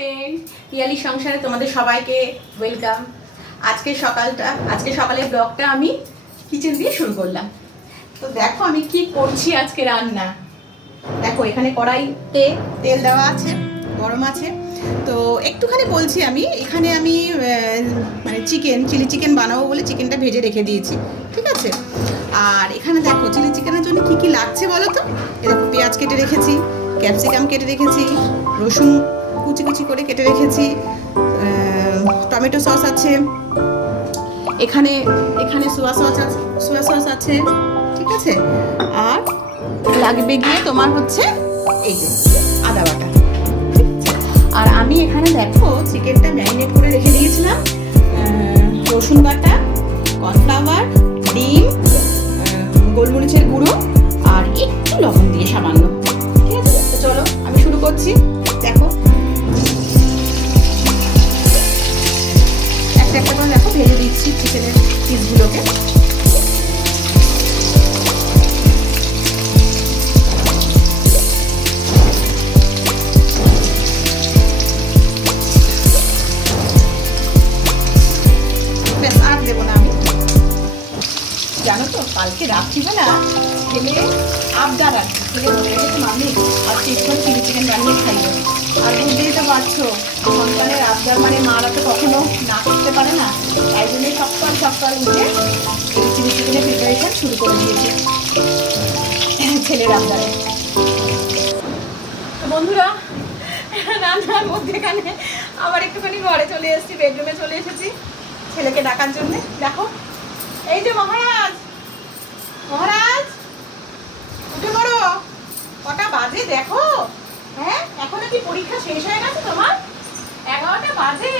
Friend, Piyali সংসারে তোমাদের সবাইকে ওয়েলকাম। আজকে সকালের ব্লগটা আমি কিচেন দিয়ে শুরু করলাম। তো দেখো আমি কি করছি আজকে রান্না। দেখো এখানে কড়াইতে তেল দেওয়া আছে, গরম আছে। তো একটুখানি বলছি আমি এখানে মানে চিলি চিকেন বানাবো বলে চিকেনটা ভেজে রেখে দিয়েছি, ঠিক আছে। আর এখানে দেখো চিলি চিকেনের জন্য কি কি লাগছে বলো তো। এরকম পেঁয়াজ কেটে রেখেছি, ক্যাপসিকাম কেটে রেখেছি, রসুন কুচি কুচি করে কেটে রেখেছি, টমেটো সস আছে, এখানে সোয়া সস আছে, ঠিক আছে। আর লাগবে গিয়ে তোমার হচ্ছে এই যে আদা বাটা। আর আমি এখানে দেখো চিকেনটা ম্যারিনেট করে রেখে দিয়েছিলাম, রসুন বাটা, কর্নফ্লাওয়ার, ডিম, গোলমরিচের গুঁড়ো আর একটু লবণ দিয়ে সামান্য, ঠিক আছে। তো চলো আমি শুরু করছি। দেখো একটা একটা করে দেখো ভেজে দিচ্ছি চিকেনের পিসগুলোকে। জানো তো কালকে রাত্রিবেলা ছেলে আবদার আর কি, ছেলে বলে গেছে মাম্মি আজকে একটু চিলি চিকেন বানিয়ে খাইও। আর বুঝতেই তো পারছো সন্তানের আবদার মানে মারা তো কখনো না করতে পারে না, তাই জন্যই সকাল উঠে এই চিলি চিকেনের প্রিপারেশন শুরু করে দিয়েছে ছেলের আবদারে। তো বন্ধুরা রান্নার মধ্যেখানে আবার একটুখানি ঘরে চলে এসেছি, বেডরুমে চলে এসেছি ছেলেকে ডাকার জন্যে। দেখো এই যে মহারাজ উঠে পড়ো, কটা বাজে দেখো। হ্যাঁ এখনো কি পরীক্ষা শেষ হয়ে গেছে তোমার? 11টা বাজে।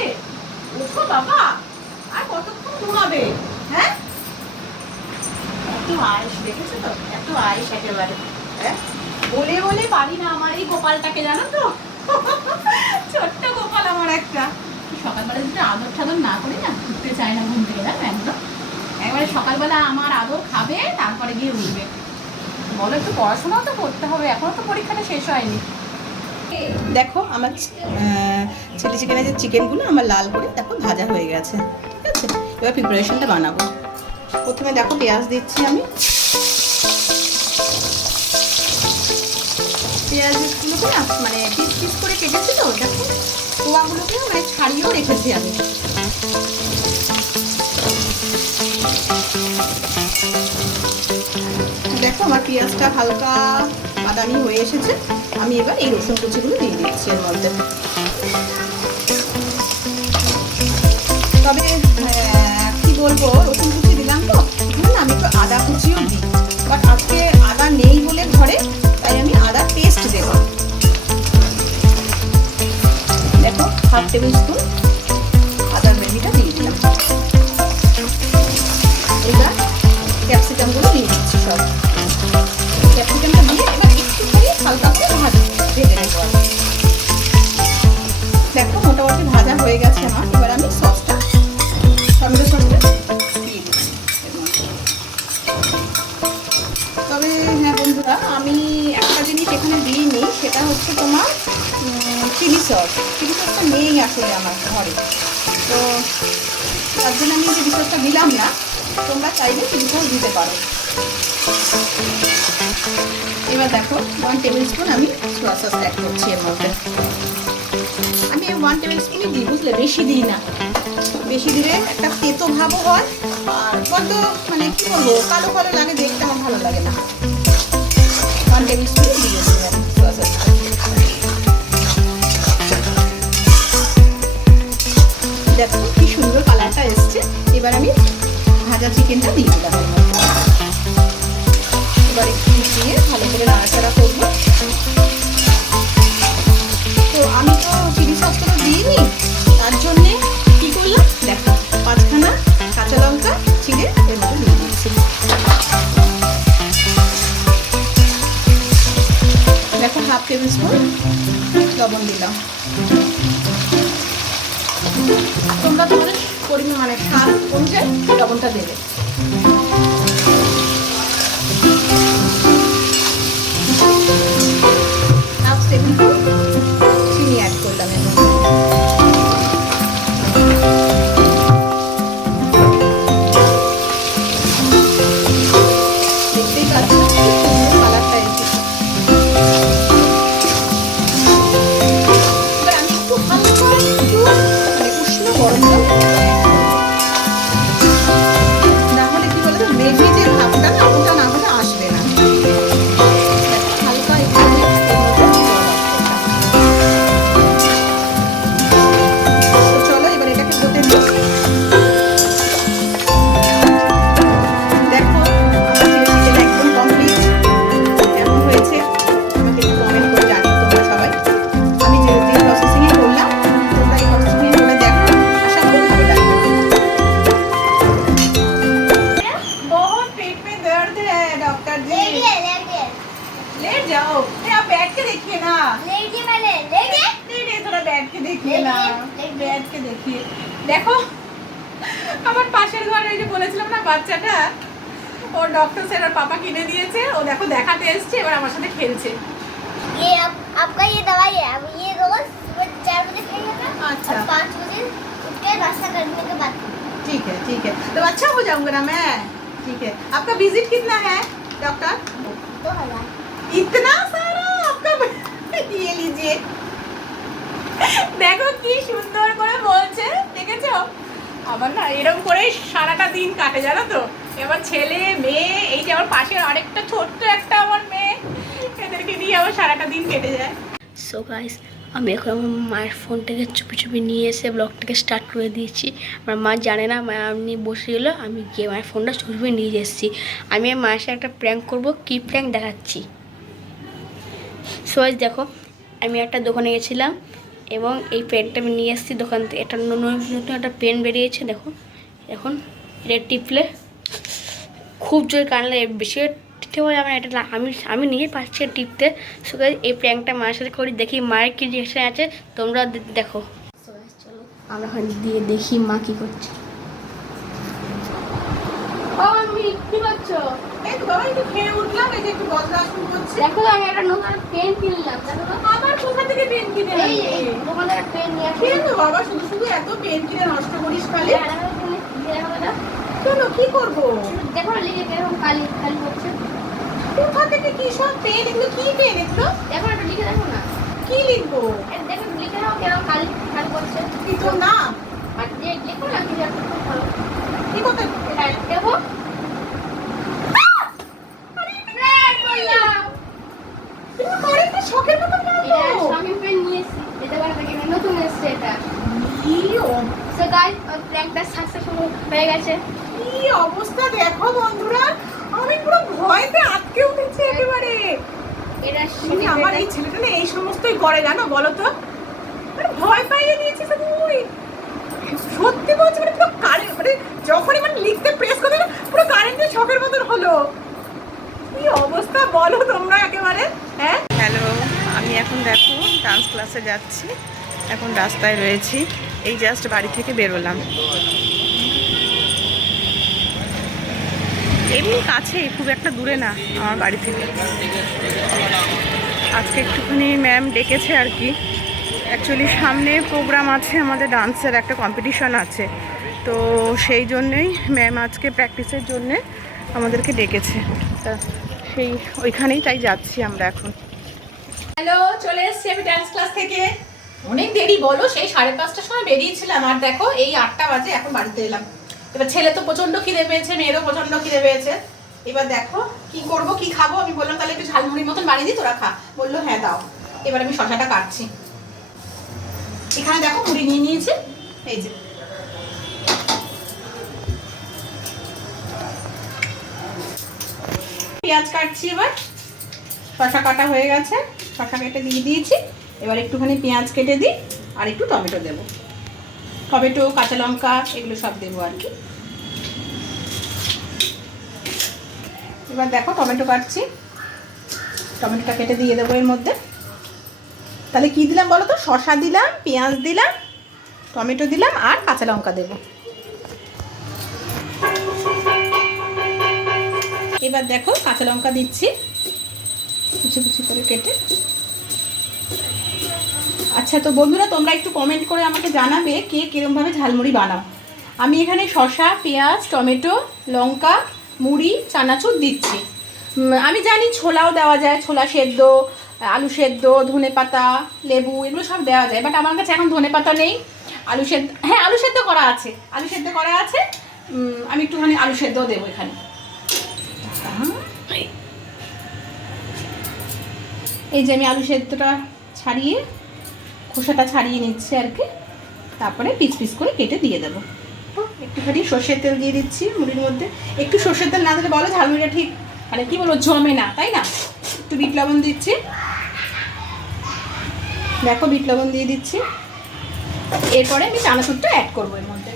উঠো বাবা, আর কতক্ষণ ঘুমাবে? হ্যাঁ এত আয়েস, দেখেছো তো এত আয়েস একেবারে। হ্যাঁ বলে বলে পারি না আমার এই গোপালটাকে, জানো তো ছোট্ট গোপাল আমার একটা। সকালবেলা যদি আদর ঠাদর না করি না উঠতে চায় না ঘুম থেকে, জানো একদম একবারে সকালবেলা আমার আদর খাবে তারপরে গিয়ে উঠবে। বলো একটু পড়াশোনাও তো করতে হবে, এখনো তো পরীক্ষাটা শেষ হয়নি। দেখো আমার চিলি চিকেনের যে চিকেনগুলো আমার লাল করে দেখো ভাজা হয়ে গেছে, ঠিক আছে। এবার প্রিপারেশনটা বানাবো। প্রথমে দেখো পেঁয়াজ দিচ্ছি আমি, পেঁয়াজগুলোকে না মানে পিস পিস করে কেটেছি তো, দেখো কোয়াগুলোকে মানে ছাড়িয়েও রেখেছি আমি। দেখো আমার পেঁয়াজটা হালকা বাদামি হয়ে এসেছে, আমি এবার এই রসুন কুচিগুলো দিয়ে দিচ্ছি এর মধ্যে। তবে কি বলবো, রসুন কুচি দিলাম তো এখানে না আমি একটু আদা কুচিও দিই, বাট আজকে আদা নেই বলে ঘরে, তাই আমি আদা পেস্ট দেব। দেখো 1/2 টেবিল স্পুন আদার গ্রেভিটা দিয়ে দিলাম। এবার ক্যাপসিকামগুলো দিয়ে দিচ্ছি সব। ক্যাপসিকামটা দিয়ে এবার একটুখানি হালকা করে ভেজে নেব। দেখো মোটামুটি ভাজা হয়ে গেছে আমার। এবার আমি সসটা টমেটো সসটা দিয়ে দিচ্ছি। তবে হ্যাঁ বন্ধুরা, আমি একটা জিনিস এখানে দিইনি, সেটা হচ্ছে তোমার চিলি সস। চিলি সসটা নেই আসলে আমার ঘরে, তো তার জন্য আমি চিলি সসটা দিলাম না। তোমরা চাইলে চিলি সস দিতে পারো। এবার দেখো 1 টেবিল স্পুন আমি সোয়া সস অ্যাড করছি এর মধ্যে। আমি 1 টেবিল স্পুনই দিই, বুঝলে, বেশি দিই না। বেশি দিলে একটা তেতো ভাবও হয় আর বড্ড মানে কি বলবো কালো কালো লাগে, দেখতে আমার ভালো লাগে না। 1 টেবিল স্পুনই দিয়ে দিই আমি সোয়া সস। দেখো কি সুন্দর কালারটা এসছে। এবার আমি ভাজা চিকেনটা দিয়ে দিলাম। এবার একটু মিশিয়ে ভালো করে নাড়াচাড়া করবো। তো আমি তো চিলি সসটা দিইনি, তার জন্যে কি করলাম দেখো 5খানা কাঁচা লঙ্কা ছিঁড়ে এর মধ্যে দিয়ে দিয়েছি। দেখো 1/2 টেবিল স্পুন লবণ দিলাম। তোমরা তোমাদের পরিমাণ মানে স্বাদ অনুযায়ী লবণটা দেবে। চিনি অ্যাড করলাম এর মধ্যে। ব্যাটকে দেখিয়ে না, ব্যাটকে দেখিয়ে দেখো। আমার পাশের ঘরে এই যে বলেছিলাম না বাচ্চাটা, ওর ডক্টর স্যার আর পাপা কিনে দিয়েছে, ও দেখো দেখাতে এসছে, এবার আমার সাথে খেলছে। ये आपका ये दवाई है, अब ये रोज सुबह 4 बजे खाइएगा। अच्छा। 5 बजे उठ के नाश्ता करने के बाद। ठीक है, तो अच्छा हो जाऊंगा ना मैं। ठीक है, आपका विजिट कितना है डॉक्टर? 2000। इतना सारा आपका? ये लीजिए। দেখো কি সুন্দর করে বলছে, দেখেছো? আমার না এরকম করে সারাটা দিন কাটে জানো তো। এবার ছেলে মেয়ে, এই যে আমার পাশে আরেকটা ছোট্ট একটা আমার মেয়ে, এদেরকে নিয়ে আমার সারাটা দিন কেটে যায়। সো গাইস, আমি এখন আমার মায়ের ফোনটাকে চুপি চুপি নিয়ে এসে ব্লগটাকে স্টার্ট করে দিয়েছি। আমার মা জানে না, মা এমনি বসে গেলো, আমি গিয়ে মায়ের ফোনটা চুপি চুপি নিয়ে এসেছি। আমি মায়ের সাথে একটা প্র্যাঙ্ক করব, কী প্র্যাঙ্ক দেখাচ্ছি। সো গাইস দেখো, আমি একটা দোকানে গেছিলাম এবং এই পেনটা আমি নিয়ে এসেছি দোকান থেকে। একটা নতুন একটা পেন বেরিয়েছে, দেখো। এখন এটা টিপলে খুব জোর কানলে বেশি টিপতে পারে আমার, এটা আমি নিজে পাচ্ছি টিপতে। সো গাইস, এই প্র্যাঙ্কটা মায়ের সাথে করি, দেখি মায়ের কী রিয়াকশন আছে, তোমরা দেখো। সো গাইস চলো আমরা ওখানে দিয়ে দেখি মা কী করছে। ও আমি কি করছো? এই তো বাবা একটু খেয়ে উঠলাম, এই যে একটু বদলা শুরু করছে। দেখো আমি একটা নতুন পেন কিনলাম, দেখো তো। আবার কোথা থেকে পেন কিনে এই আনলি? দোকানে একটা পেন নিয়ে আসি। কেন বাবা শুধু শুধু এত পেন কিনে নষ্ট করিস খালি? দেখো না, কেন, কি করবো? দেখো না লিখে কিরকম কালি কালি করছে। কোথা থেকে কি সব পেন? এগুলো কি পেন এগুলো? দেখো না, একটু লিখে দেখো না। কি লিখবো? দেখো লিখে নাও কিরকম কালি কালি করছে। কি তোর নাম? আর দেখো না কি একটা খুব ভালো। কি করতে? দেখো তুমি করে কি শখের মতো এটা লাগলো? স্বামী পেন নিয়েছি, এটা বাড়ি থেকে নতুন এসেছে এটা। কি সো গাইস, প্র্যাঙ্কটা সাকসেসফুল হয়ে গেছে। কি অবস্থা দেখো বন্ধুরা, আমি পুরো ভয়তে আটকে উঠেছি একেবারে। এটা তুমি আমার এই ছেলেটা না এই সমস্তই করে, জানো বলো তো? মানে ভয় পাইয়ে দিয়েছিস তুই। সত্যি বলছি, মানে পুরো কারেন্ট, মানে যখনই মানে লিখতে প্রেস করতে না পুরো কারেন্টের শকের মতন হলো। কি অবস্থা বলো তোমরা একেবারে। হ্যাঁ হ্যালো, আমি এখন দেখো ডান্স ক্লাসে যাচ্ছি, এখন রাস্তায় রয়েছি, এই জাস্ট বাড়ি থেকে বেরোলাম। এমনি কাছেই, খুব একটা দূরে না আমার বাড়ি থেকে। আজকে একটুখানি ম্যাম ডেকেছে আর কি, অ্যাকচুয়ালি সামনে প্রোগ্রাম আছে, আমাদের ডান্সের একটা কম্পিটিশন আছে, তো সেই জন্যেই ম্যাম আজকে প্র্যাকটিসের জন্যে আমাদেরকে ডেকেছে, তা সেই ওইখানেই তাই যাচ্ছি আমরা এখন। হ্যালো, চলে এসেছি আমি ডান্স ক্লাস থেকে। অনেক দেরি বলো, সেই 5:30টার সময় বেরিয়েছিলাম, আর দেখো এই 8টা বাজে এখন বাড়িতে এলাম। এবার ছেলে তো প্রচণ্ড খিদে পেয়েছে, মেয়েরও প্রচণ্ড খিদে পেয়েছে। এবার দেখো কি করব, কি খাবো। আমি বললাম তাহলে একটু ঝালমুড়ির মতন বানিয়ে দিই, তোরা খা। বললো হ্যাঁ দাও। এবার আমি শশাটা কাটছি। এখানে দেখো মুড়ি নিয়ে নিয়েছি, এই যে পেঁয়াজ কাটছি। এবার শশা কাটা হয়ে গেছে, শশা কেটে দিয়ে দিয়েছি। এবার একটুখানি পেঁয়াজ কেটে দিই, আর একটু টমেটো দেবো, টমেটো কাঁচা লঙ্কা এগুলো সব দেবো আর কি। এবার দেখো টমেটো কাটছি, টমেটোটা কেটে দিয়ে দেবো এর মধ্যে। তাহলে কি দিলাম বলো তো? শশা দিলাম, পেঁয়াজ দিলাম, টমেটো দিলাম, আর কাঁচা লঙ্কা দেবো। এবার দেখো কাঁচা লঙ্কা দিচ্ছি কুচি কুচি করে কেটে। আচ্ছা, তো বন্ধুরা তোমরা একটু কমেন্ট করে আমাকে জানাবে কে কীরকমভাবে ঝালমুড়ি বানাও। আমি এখানে শশা, পেঁয়াজ, টমেটো, লঙ্কা, মুড়ি, চানাচুর দিচ্ছি। আমি জানি ছোলাও দেওয়া যায়, ছোলা সেদ্ধ, আলু সেদ্ধ, ধনেপাতা, লেবু এগুলো সব দেওয়া যায়, বাট আমার কাছে এখন ধনেপাতা নেই। আলু সেদ্ধ, হ্যাঁ আলু সেদ্ধ করা আছে, আলু সেদ্ধ করা আছে। আমি একটুখানি আলু সেদ্ধও দেবো এখানে। এই যে আমি আলু সেদ্ধটা ছাড়িয়ে, খোসাটা ছাড়িয়ে নিচ্ছি আর কি, তারপরে পিস পিস করে কেটে দিয়ে দেবো। একটুখানি সর্ষের তেল দিয়ে দিচ্ছি মুড়ির মধ্যে। একটু সর্ষের তেল না দিলে বলো ঝালমুড়িটা ঠিক মানে কি বলবো জমে না, তাই না? একটু বিট লবণ দিচ্ছি, দেখো বিট লবণ দিয়ে দিচ্ছি। এরপরে আমি চানাচুরটা অ্যাড করবো এর মধ্যে।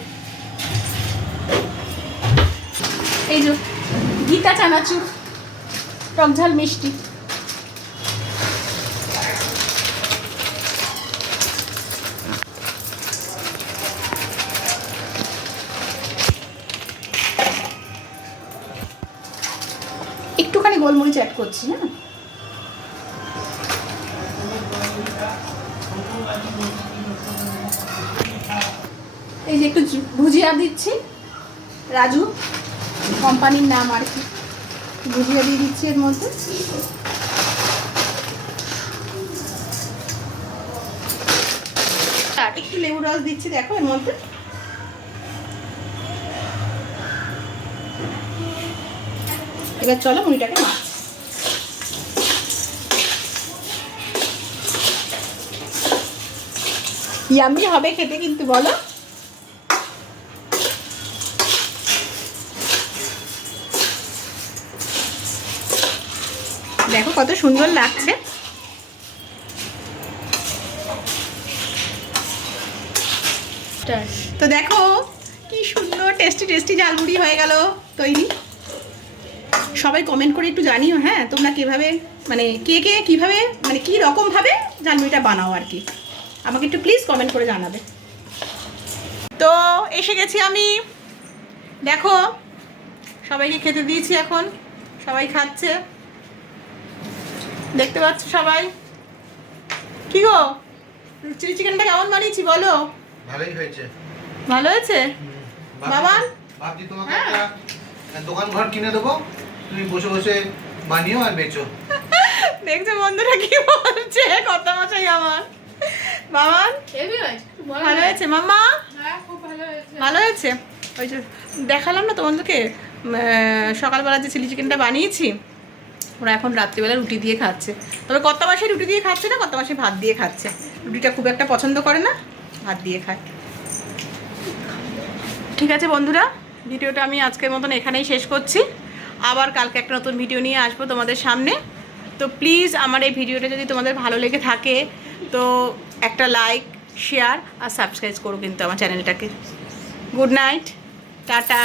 এই যে গীতা চানাচুর, টক ঝাল মিষ্টি। গোলমরিচ অ্যাড করছি, হ্যাঁ। এই যে একটু ভুজিয়া দিচ্ছি, রাজু কোম্পানির নাম আর কি। ভুজিয়া দিয়ে দিচ্ছি এর মধ্যে। একটু লেবু রস দিচ্ছি দেখো এর মধ্যে। এবার চলো মুড়িটাকে মাছ। ইয়াম্মি হবে খেতে কিন্তু, বলো। দেখো কত সুন্দর লাগছে। তো দেখো কি সুন্দর টেস্টি টেস্টি ঝালমুড়ি হয়ে গেল তৈরি। সবাই কমেন্ট করে একটু জানিও, হ্যাঁ, তোমরা কীভাবে মানে কে কে কীভাবে মানে কী রকমভাবে ঝালমুড়িটা বানাও আর কি, আমাকে একটু প্লিজ কমেন্ট করে জানাবে। তো এসে গেছি আমি, দেখো সবাইকে খেতে দিয়েছি, এখন সবাই খাচ্ছে, দেখতে পাচ্ছ সবাই। কি গো, চিলি চিকেনটা কেমন বানিয়েছি বলো? ভালোই হয়েছে। ভালো হয়েছে বাবান? ভাবছি তোমাকে একটা দোকান ঘর কিনে দেবো, তুমি বসে বসে বানিও আর বেচো। দেখছো বন্ধুরা কি বলছে কথা মশাই আমার। বাবান ভালো হয়েছে মাম্মা? ভালো হয়েছে। ওই যে দেখালাম না তোমাদেরকে সকালবেলা যে চিলি চিকেনটা বানিয়েছি, ওরা এখন রাত্রিবেলা রুটি দিয়ে খাচ্ছে। তবে কত মাসে রুটি দিয়ে খাচ্ছে না, কত মাসে ভাত দিয়ে খাচ্ছে। রুটিটা খুব একটা পছন্দ করে না, ভাত দিয়ে খায়। ঠিক আছে বন্ধুরা, ভিডিওটা আমি আজকের মতন এখানেই শেষ করছি। আবার কালকে একটা নতুন ভিডিও নিয়ে আসবো তোমাদের সামনে। তো প্লিজ আমার এই ভিডিওটা যদি তোমাদের ভালো লেগে থাকে তো একটা লাইক, শেয়ার আর সাবস্ক্রাইব করো কিন্তু আমার চ্যানেলটাকে। Good night, tata.